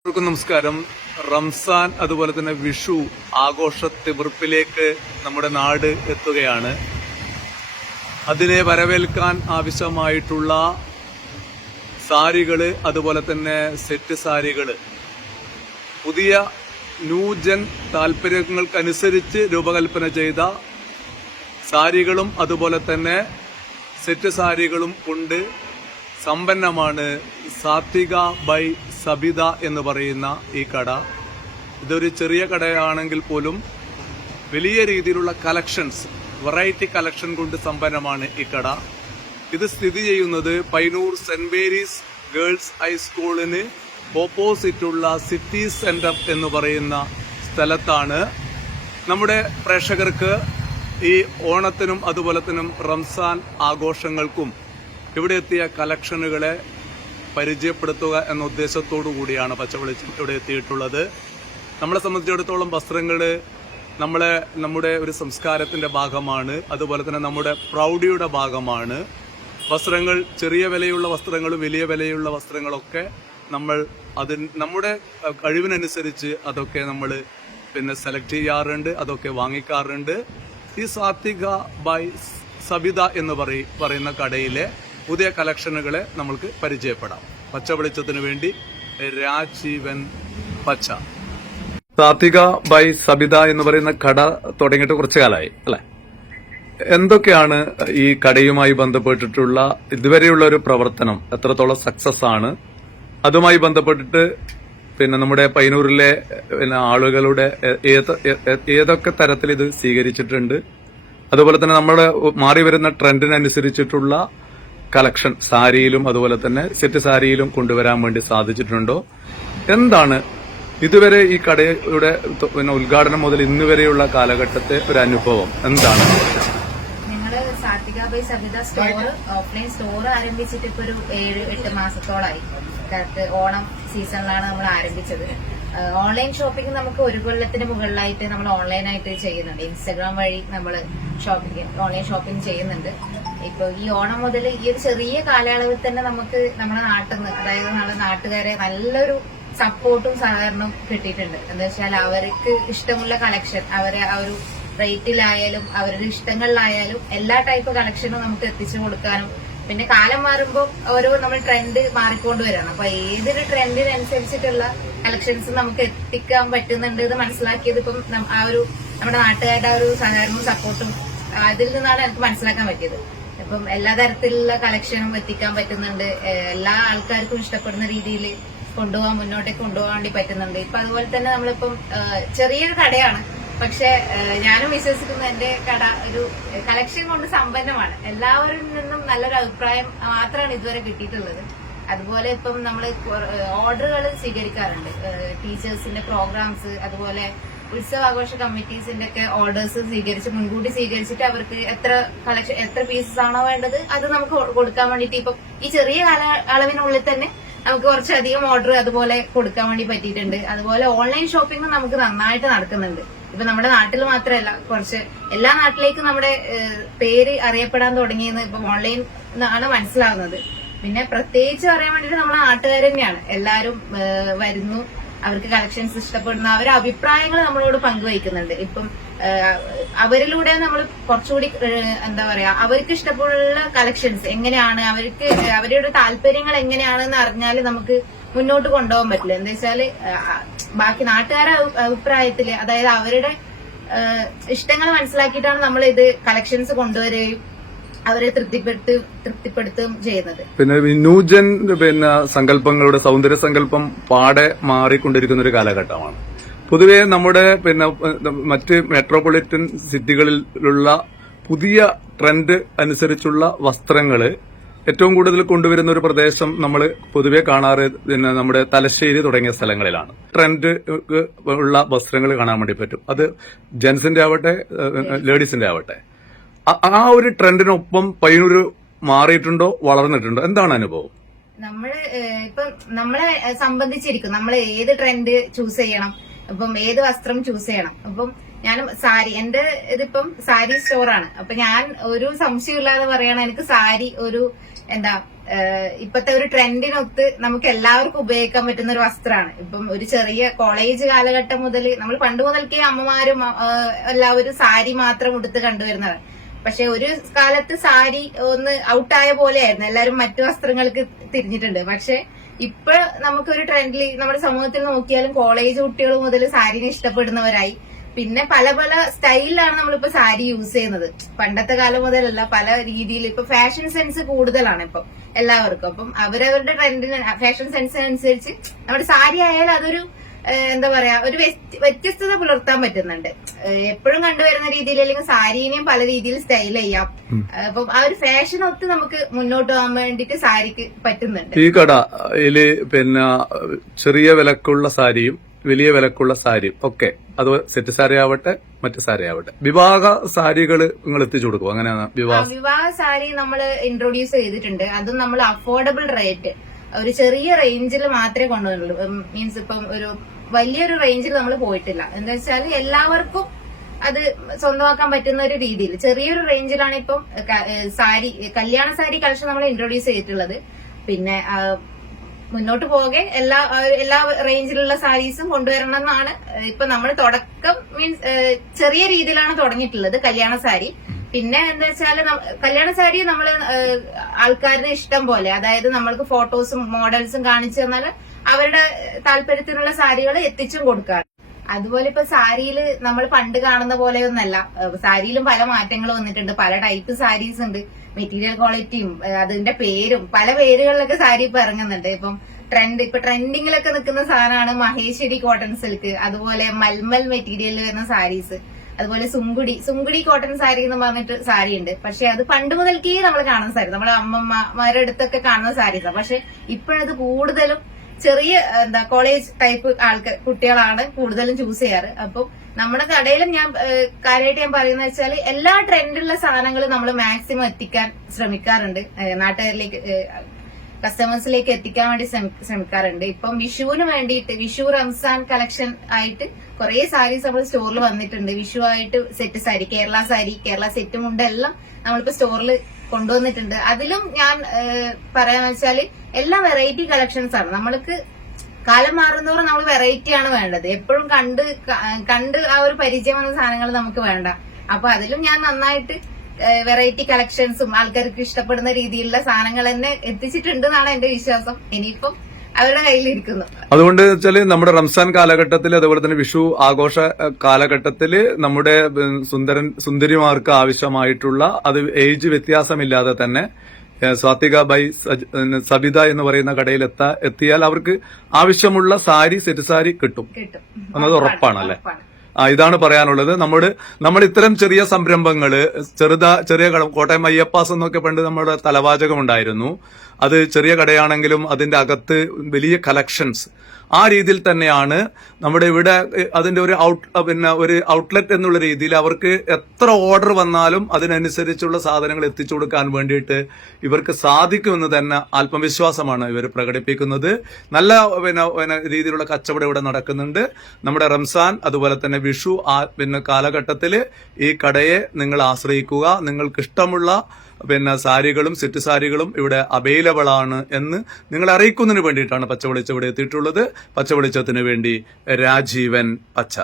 എല്ലാവർക്കും നമസ്കാരം. റംസാൻ അതുപോലെ തന്നെ വിഷു ആഘോഷ തിമിർപ്പിലേക്ക് നമ്മുടെ നാട് എത്തുകയാണ്. അതിനെ വരവേൽക്കാൻ ആവശ്യമായിട്ടുള്ള സാരികള്, അതുപോലെ തന്നെ സെറ്റ് സാരികള്, പുതിയ ന്യൂജൻ താല്പര്യങ്ങൾക്കനുസരിച്ച് രൂപകൽപ്പന ചെയ്ത സാരികളും അതുപോലെ തന്നെ സെറ്റ് സാരികളും കൊണ്ട് സമ്പന്നമാണ് സാത്വിക ബൈ സബിത എന്ന് പറയുന്ന ഈ കട. ഇതൊരു ചെറിയ കടയാണെങ്കിൽ പോലും വലിയ രീതിയിലുള്ള കളക്ഷൻസ്, വെറൈറ്റി കളക്ഷൻ കൊണ്ട് സമ്പന്നമാണ് ഈ കട. ഇത് സ്ഥിതി ചെയ്യുന്നത് പയ്യന്നൂർ സെന്റ് മേരീസ് ഗേൾസ് ഹൈസ്കൂളിന് ഓപ്പോസിറ്റുള്ള സിറ്റി സെന്റർ എന്ന് പറയുന്ന സ്ഥലത്താണ്. നമ്മുടെ പ്രേക്ഷകർക്ക് ഈ ഓണത്തിനും അതുപോലെ തന്നെ റംസാൻ ആഘോഷങ്ങൾക്കും ഇവിടെ എത്തിയ കളക്ഷനുകളെ പരിചയപ്പെടുത്തുക എന്ന ഉദ്ദേശത്തോടു കൂടിയാണ് പച്ചവെളിച്ചം ഇവിടെ എത്തിയിട്ടുള്ളത്. നമ്മളെ സംബന്ധിച്ചിടത്തോളം വസ്ത്രങ്ങൾ നമ്മുടെ ഒരു സംസ്കാരത്തിന്റെ ഭാഗമാണ്, അതുപോലെ തന്നെ നമ്മുടെ പ്രൗഢിയുടെ ഭാഗമാണ്. വസ്ത്രങ്ങൾ, ചെറിയ വിലയുള്ള വസ്ത്രങ്ങളും വലിയ വിലയുള്ള വസ്ത്രങ്ങളൊക്കെ നമ്മുടെ കഴിവിനനുസരിച്ച് അതൊക്കെ നമ്മൾ സെലക്ട് ചെയ്യാറുണ്ട്, അതൊക്കെ വാങ്ങിക്കാറുണ്ട്. ഈ സാത്വിക ബൈ സബിത എന്ന് പറയുന്ന കടയിലെ പുതിയ കളക്ഷനുകളെ നമ്മൾക്ക് പരിചയപ്പെടാം. പച്ച വെളിച്ചത്തിന് വേണ്ടി രാജീവൻ പച്ച. സാത്വിക ബൈ സബിത എന്ന് പറയുന്ന കട തുടങ്ങിയിട്ട് കുറച്ചു കാലമായി അല്ലെ? എന്തൊക്കെയാണ് ഈ കടയുമായി ബന്ധപ്പെട്ടിട്ടുള്ള ഇതുവരെയുള്ള ഒരു പ്രവർത്തനം, എത്രത്തോളം സക്സസ് ആണ്? അതുമായി ബന്ധപ്പെട്ടിട്ട് നമ്മുടെ പയ്യന്നൂരിലെ ആളുകളുടെ ഏതൊക്കെ തരത്തിൽ ഇത് സ്വീകരിച്ചിട്ടുണ്ട്, അതുപോലെ തന്നെ നമ്മുടെ മാറി വരുന്ന ട്രെൻഡിനനുസരിച്ചിട്ടുള്ള കളക്ഷൻ സാരിയിലും അതുപോലെ തന്നെ സെറ്റ് സാരിയിലും കൊണ്ടുവരാൻ വേണ്ടി സാധിച്ചിട്ടുണ്ടോ? എന്താണ് ഇതുവരെ ഈ കടയുടെ ഉദ്ഘാടനം മുതൽ ഇന്ന് വരെയുള്ള കാലഘട്ടത്തെ ഒരു അനുഭവം എന്താണ്? ഞങ്ങള് Sathvika by Sabitha store, offline store ആരംഭിച്ചിട്ട് ഇപ്പൊ ഒരു 7-8 മാസത്തോളായി. ഓണം സീസണിലാണ് നമ്മൾ ആരംഭിച്ചത്. ഓൺലൈൻ ഷോപ്പിംഗ് നമുക്ക് 1 കൊല്ലത്തിന് മുകളിലായിട്ട് നമ്മൾ ഓൺലൈനായിട്ട് ചെയ്യുന്നുണ്ട്. ഇൻസ്റ്റാഗ്രാം വഴി നമ്മൾ ഓൺലൈൻ ഷോപ്പിംഗ് ചെയ്യുന്നുണ്ട്. ഇപ്പൊ ഈ ഓണം മുതൽ ഈ ഒരു ചെറിയ കാലയളവിൽ തന്നെ നമുക്ക് നമ്മുടെ നാട്ടിൽ നിന്ന്, അതായത് നമ്മുടെ നാട്ടുകാരെ നല്ലൊരു സപ്പോർട്ടും സഹകരണവും കിട്ടിയിട്ടുണ്ട്. എന്താ വെച്ചാൽ അവർക്ക് ഇഷ്ടമുള്ള കളക്ഷൻ, അവരെ ആ ഒരു റേറ്റിലായാലും അവരുടെ ഇഷ്ടങ്ങളിലായാലും എല്ലാ ടൈപ്പ് കളക്ഷനും നമുക്ക് എത്തിച്ചു കൊടുക്കാനും, പിന്നെ കാലം മാറുമ്പോൾ ഓരോ നമ്മൾ ട്രെൻഡ് മാറിക്കൊണ്ട് വരികയാണ്. അപ്പൊ ഏതൊരു ട്രെൻഡിനനുസരിച്ചിട്ടുള്ള കളക്ഷൻസ് നമുക്ക് എത്തിക്കാൻ പറ്റുന്നുണ്ട് എന്ന് മനസ്സിലാക്കിയത് ഇപ്പം ആ ഒരു നമ്മുടെ നാട്ടുകാരുടെ ആ ഒരു സഹകരണവും സപ്പോർട്ടും അതിൽ നിന്നാണ് എനിക്ക് മനസ്സിലാക്കാൻ പറ്റിയത്. ഇപ്പം എല്ലാ തരത്തിലുള്ള കളക്ഷനും എത്തിക്കാൻ പറ്റുന്നുണ്ട്. എല്ലാ ആൾക്കാർക്കും ഇഷ്ടപ്പെടുന്ന രീതിയിൽ മുന്നോട്ടേക്ക് കൊണ്ടുപോകാൻ വേണ്ടി പറ്റുന്നുണ്ട്. ഇപ്പൊ അതുപോലെ തന്നെ നമ്മളിപ്പം ചെറിയൊരു കടയാണ്, പക്ഷെ ഞാനും വിശ്വസിക്കുന്നു എന്റെ കട ഒരു കളക്ഷൻ കൊണ്ട് സമ്പന്നമാണ്. എല്ലാവരിൽ നിന്നും നല്ലൊരു അഭിപ്രായം മാത്രമാണ് ഇതുവരെ കിട്ടിയിട്ടുള്ളത്. അതുപോലെ ഇപ്പം നമ്മൾ ഓർഡറുകൾ സ്വീകരിക്കാറുണ്ട്. ടീച്ചേഴ്സിന്റെ പ്രോഗ്രാംസ്, അതുപോലെ ഉത്സവാഘോഷ കമ്മിറ്റീസിന്റെ ഒക്കെ ഓർഡേഴ്സ് മുൻകൂട്ടി സ്വീകരിച്ചിട്ട് അവർക്ക് എത്ര പീസസ് ആണോ വേണ്ടത് അത് നമുക്ക് കൊടുക്കാൻ വേണ്ടിട്ട് ഇപ്പം ഈ ചെറിയ അളവിനുള്ളിൽ തന്നെ നമുക്ക് കുറച്ചധികം ഓർഡർ അതുപോലെ കൊടുക്കാൻ വേണ്ടി പറ്റിയിട്ടുണ്ട്. അതുപോലെ ഓൺലൈൻ ഷോപ്പിംഗ് നമുക്ക് നന്നായിട്ട് നടക്കുന്നുണ്ട്. ഇപ്പൊ നമ്മുടെ നാട്ടിൽ മാത്രമല്ല, കുറച്ച് എല്ലാ നാട്ടിലേക്കും നമ്മുടെ പേര് അറിയപ്പെടാൻ തുടങ്ങിയെന്ന് ഇപ്പൊ ഓൺലൈൻ ആണ് മനസ്സിലാവുന്നത്. പിന്നെ പ്രത്യേകിച്ച് പറയാൻ വേണ്ടിട്ട് നമ്മുടെ നാട്ടുകാർ തന്നെയാണ്. എല്ലാരും വരുന്നു, അവർക്ക് കളക്ഷൻസ് ഇഷ്ടപ്പെടുന്ന അവരുടെ അഭിപ്രായങ്ങൾ നമ്മളോട് പങ്കുവയ്ക്കുന്നുണ്ട്. ഇപ്പം അവരിലൂടെ നമ്മൾ കുറച്ചുകൂടി എന്താ പറയാ, അവർക്ക് ഇഷ്ടപ്പെടുന്ന കളക്ഷൻസ് എങ്ങനെയാണ്, അവരുടെ താല്പര്യങ്ങൾ എങ്ങനെയാണെന്ന് അറിഞ്ഞാൽ നമുക്ക് മുന്നോട്ട് കൊണ്ടുപോകാൻ പറ്റില്ല. എന്താ വെച്ചാല് ബാക്കി നാട്ടുകാരുടെ അഭിപ്രായത്തില്, അതായത് അവരുടെ ഇഷ്ടങ്ങൾ മനസ്സിലാക്കിയിട്ടാണ് നമ്മൾ ഇത് കളക്ഷൻസ് കൊണ്ടുവരികയും അവരെ തൃപ്തിപ്പെടുത്തുകയും ചെയ്യുന്നത്. പിന്നെ ന്യൂജൻ സങ്കല്പങ്ങളുടെ സൗന്ദര്യ സങ്കല്പം പാടെ മാറിക്കൊണ്ടിരിക്കുന്ന ഒരു കാലഘട്ടമാണ്. പൊതുവെ നമ്മുടെ മറ്റ് മെട്രോപൊളിറ്റൻ സിറ്റികളിലുള്ള പുതിയ ട്രെൻഡ് അനുസരിച്ചുള്ള വസ്ത്രങ്ങള് ഏറ്റവും കൂടുതൽ കൊണ്ടുവരുന്ന ഒരു പ്രദേശം നമ്മൾ പൊതുവെ കാണാറ് നമ്മുടെ തലശ്ശേരി തുടങ്ങിയ സ്ഥലങ്ങളിലാണ്. ട്രെൻഡ് ഉള്ള വസ്ത്രങ്ങൾ കാണാൻ വേണ്ടി പറ്റും. അത് ജെന്റ്സിന്റെ ആവട്ടെ ലേഡീസിന്റെ ആവട്ടെ. ആ ഒരു ട്രെൻഡിനൊപ്പം പയ്യന്നൂര് മാറിയിട്ടുണ്ടോ, വളർന്നിട്ടുണ്ടോ? എന്താണ് അനുഭവം? നമ്മളെ സംബന്ധിച്ചിരിക്കും നമ്മൾ ഏത് ട്രെൻഡ് ചൂസ് ചെയ്യണം, ഇപ്പം ഏത് വസ്ത്രം ചൂസ് ചെയ്യണം. അപ്പം ഞാൻ സാരി, എന്റെ ഇതിപ്പം സാരി സ്റ്റോറാണ്. അപ്പൊ ഞാൻ ഒരു സംശയമില്ലാതെ പറയണം, എനിക്ക് സാരി ഒരു ഇപ്പത്തെ ഒരു ട്രെൻഡിനൊത്ത് നമുക്ക് എല്ലാവർക്കും ഉപയോഗിക്കാൻ പറ്റുന്ന ഒരു വസ്ത്രമാണ്. ഇപ്പം ഒരു ചെറിയ കോളേജ് കാലഘട്ടം മുതൽ നമ്മൾ പണ്ട് മുതൽക്കേ അമ്മമാരും എല്ലാവരും സാരി മാത്രം ഉടുത്ത് കണ്ടുവരുന്നതാണ്. പക്ഷെ ഒരു കാലത്ത് സാരി ഒന്ന് ഔട്ടായ പോലെയായിരുന്നു, എല്ലാവരും മറ്റു വസ്ത്രങ്ങൾക്ക് തിരിഞ്ഞിട്ടുണ്ട്. പക്ഷെ ഇപ്പൊ നമുക്കൊരു ട്രെൻഡിൽ നമ്മുടെ സമൂഹത്തിൽ നോക്കിയാലും കോളേജ് കുട്ടികൾ മുതൽ സാരിനെ ഇഷ്ടപ്പെടുന്നവരായി. പിന്നെ പല പല സ്റ്റൈലിലാണ് നമ്മളിപ്പോ സാരി യൂസ് ചെയ്യുന്നത്. പണ്ടത്തെ കാലം മുതലല്ല, പല രീതിയിൽ ഇപ്പൊ ഫാഷൻ സെൻസ് കൂടുതലാണ് ഇപ്പം എല്ലാവർക്കും. അപ്പം അവരവരുടെ ട്രെൻഡിന് ഫാഷൻ സെൻസ് അനുസരിച്ച് നമ്മുടെ സാരി ആയാലും അതൊരു എന്താ പറയാ ഒരു വ്യത്യസ്തത പുലർത്താൻ പറ്റുന്നുണ്ട്. എപ്പോഴും കണ്ടുവരുന്ന രീതിയിൽ അല്ലെങ്കിൽ സാരീനെയും പല രീതിയിൽ സ്റ്റൈൽ ചെയ്യാം. അപ്പം ആ ഒരു ഫാഷനൊത്ത് നമുക്ക് മുന്നോട്ട് പോകാൻ വേണ്ടിട്ട് സാരിക്ക് പറ്റുന്നുണ്ട്. ഈ കടയില് പിന്നെ ചെറിയ വിലക്കുള്ള സാരിയും വലിയ വിലക്കുള്ള സാരിയും ഒക്കെ, അത് സെറ്റ് സാരി ആവട്ടെ മറ്റു സാരി ആവട്ടെ, വിവാഹ സാരികൾ നിങ്ങൾ എത്തിച്ചു കൊടുക്കും? അങ്ങനെയാണ് വിവാഹ സാരി നമ്മൾ ഇൻട്രൊഡ്യൂസ് ചെയ്തിട്ടുണ്ട്. അതും നമ്മൾ അഫോർഡബിൾ റേറ്റ്, ഒരു ചെറിയ റേഞ്ചിൽ മാത്രമേ കൊണ്ടുവന്നുള്ളൂ. മീൻസ് ഇപ്പം ഒരു വലിയൊരു റേഞ്ചിൽ നമ്മൾ പോയിട്ടില്ല. എന്താ വെച്ചാൽ എല്ലാവർക്കും അത് സ്വന്തമാക്കാൻ പറ്റുന്ന ഒരു രീതിയിൽ ചെറിയൊരു റേഞ്ചിലാണ് ഇപ്പം സാരി, കല്യാണ സാരി കളക്ഷൻ നമ്മൾ ഇൻട്രൊഡ്യൂസ് ചെയ്തിട്ടുള്ളത്. പിന്നെ മുന്നോട്ട് പോകെ എല്ലാ റേഞ്ചിലുള്ള സാരീസും കൊണ്ടുവരണം എന്നാണ് ഇപ്പൊ നമ്മൾ തുടക്കം. മീൻസ് ചെറിയ രീതിയിലാണ് തുടങ്ങിയിട്ടുള്ളത് കല്യാണ സാരി. പിന്നെ എന്താ വെച്ചാല് കല്യാണ സാരി നമ്മള് ആൾക്കാരുടെ ഇഷ്ടം പോലെ, അതായത് നമ്മൾക്ക് ഫോട്ടോസും മോഡൽസും കാണിച്ചു തന്നാൽ അവരുടെ താല്പര്യത്തിനുള്ള സാരികൾ എത്തിച്ചും കൊടുക്കാറ്. അതുപോലെ ഇപ്പൊ സാരിയിൽ നമ്മൾ പണ്ട് കാണുന്ന പോലെയൊന്നല്ല, സാരിയിലും പല മാറ്റങ്ങൾ വന്നിട്ടുണ്ട്. പല ടൈപ്പ് സാരീസ് ഉണ്ട്, മെറ്റീരിയൽ ക്വാളിറ്റിയും അതിന്റെ പേരും പല പേരുകളിലൊക്കെ സാരി ഇപ്പൊ ഇറങ്ങുന്നുണ്ട്. ഇപ്പൊ ട്രെൻഡിങ്ങിലൊക്കെ നിൽക്കുന്ന സാധനമാണ് മഹേശ്വരി കോട്ടൺ സിൽക്ക്, അതുപോലെ മൽമൽ മെറ്റീരിയലിൽ വരുന്ന സാരീസ്, അതുപോലെ സുങ്കുടി കോട്ടൺ സാരി എന്ന് പറഞ്ഞിട്ട് സാരി ഉണ്ട്. പക്ഷെ അത് പണ്ട് മുതൽക്കേ നമ്മൾ കാണുന്ന സാരി, നമ്മുടെ അമ്മമാരുടെ അടുത്തൊക്കെ കാണുന്ന സാരീസാണ്. പക്ഷെ ഇപ്പോഴത് കൂടുതലും ചെറിയ കോളേജ് ടൈപ്പ് കുട്ടികളാണ് കൂടുതലും ചൂസ് ചെയ്യാറ്. അപ്പം നമ്മുടെ കടയിലും ഞാൻ കാര്യമായിട്ട് ഞാൻ പറയുന്നത് വെച്ചാൽ എല്ലാ ട്രെൻഡിലുള്ള സാധനങ്ങളും നമ്മൾ മാക്സിമം എത്തിക്കാൻ ശ്രമിക്കാറുണ്ട്, നാട്ടുകാരിലേക്ക് കസ്റ്റമേഴ്സിലേക്ക് എത്തിക്കാൻ വേണ്ടി ശ്രമിക്കാറുണ്ട്. ഇപ്പം വിഷുവിന് വേണ്ടിയിട്ട് വിഷു റംസാൻ കളക്ഷൻ ആയിട്ട് കുറെ സാരീസ് നമ്മൾ സ്റ്റോറിൽ വന്നിട്ടുണ്ട്. വിഷു ആയിട്ട് സെറ്റ് സാരി, കേരള സെറ്റും ഉണ്ട് എല്ലാം നമ്മളിപ്പോ സ്റ്റോറിൽ കൊണ്ടുവന്നിട്ടുണ്ട്. അതിലും ഞാൻ പറയാന്ന് വെച്ചാല് എല്ലാം വെറൈറ്റി കളക്ഷൻസ് ആണ്. നമ്മൾക്ക് കാലം മാറുന്നതോറും നമ്മൾ വെറൈറ്റിയാണ് വേണ്ടത്. എപ്പോഴും കണ്ട് ആ ഒരു പരിചയം വന്ന സാധനങ്ങൾ നമുക്ക് വേണ്ട. അപ്പൊ അതിലും ഞാൻ നന്നായിട്ട് വെറൈറ്റി കളക്ഷൻസും ആൾക്കാർക്ക് ഇഷ്ടപ്പെടുന്ന രീതിയിലുള്ള സാധനങ്ങൾ തന്നെ എത്തിച്ചിട്ടുണ്ട് എന്നാണ് എന്റെ വിശ്വാസം. ഇനിയിപ്പം അവരുടെ കയ്യിലിരിക്കുന്നു. അതുകൊണ്ട് വെച്ചാല് നമ്മുടെ റംസാൻ കാലഘട്ടത്തിൽ, അതുപോലെ തന്നെ വിഷു ആഘോഷ കാലഘട്ടത്തില് നമ്മുടെ സുന്ദരിമാർക്ക് ആവശ്യമായിട്ടുള്ള, അത് ഏജ് വ്യത്യാസമില്ലാതെ തന്നെ സ്വാതിക ബൈ സബിത എന്ന് പറയുന്ന കടയിൽ എത്തിയാൽ അവർക്ക് ആവശ്യമുള്ള സാരി, സെറ്റ് സാരി കിട്ടും എന്നത് ഉറപ്പാണല്ലേ? ഇതാണ് പറയാനുള്ളത്. നമ്മൾ ഇത്തരം ചെറിയ സംരംഭങ്ങള്, ചെറിയ കോട്ടയം അയ്യപ്പാസ് എന്നൊക്കെ പണ്ട് നമ്മുടെ തലവാചകം ഉണ്ടായിരുന്നു. അത് ചെറിയ കടയാണെങ്കിലും അതിന്റെ അകത്ത് വലിയ കളക്ഷൻസ്, ആ രീതിയിൽ തന്നെയാണ് നമ്മുടെ ഇവിടെ അതിന്റെ ഒരു ഔട്ട്ലെറ്റ് എന്നുള്ള രീതിയിൽ അവർക്ക് എത്ര ഓർഡർ വന്നാലും അതിനനുസരിച്ചുള്ള സാധനങ്ങൾ എത്തിച്ചു കൊടുക്കാൻ വേണ്ടിയിട്ട് ഇവർക്ക് സാധിക്കുമെന്ന് തന്നെ ആത്മവിശ്വാസമാണ് ഇവർ പ്രകടിപ്പിക്കുന്നത്. നല്ല രീതിയിലുള്ള കച്ചവടം ഇവിടെ നടക്കുന്നുണ്ട്. നമ്മുടെ റംസാൻ അതുപോലെ തന്നെ വിഷു കാലഘട്ടത്തിൽ ഈ കടയെ നിങ്ങൾ ആശ്രയിക്കുക. നിങ്ങൾക്ക് ഇഷ്ടമുള്ള സാരികളും സെറ്റ് സാരികളും ഇവിടെ അവൈലബിൾ ആണ് എന്ന് നിങ്ങളെ അറിയിക്കുന്നതിന് വേണ്ടിയിട്ടാണ് പച്ചവെളിച്ചം ഇവിടെ എത്തിയിട്ടുള്ളത്. പച്ചവെളിച്ചത്തിന് വേണ്ടി രാജീവൻ പച്ച.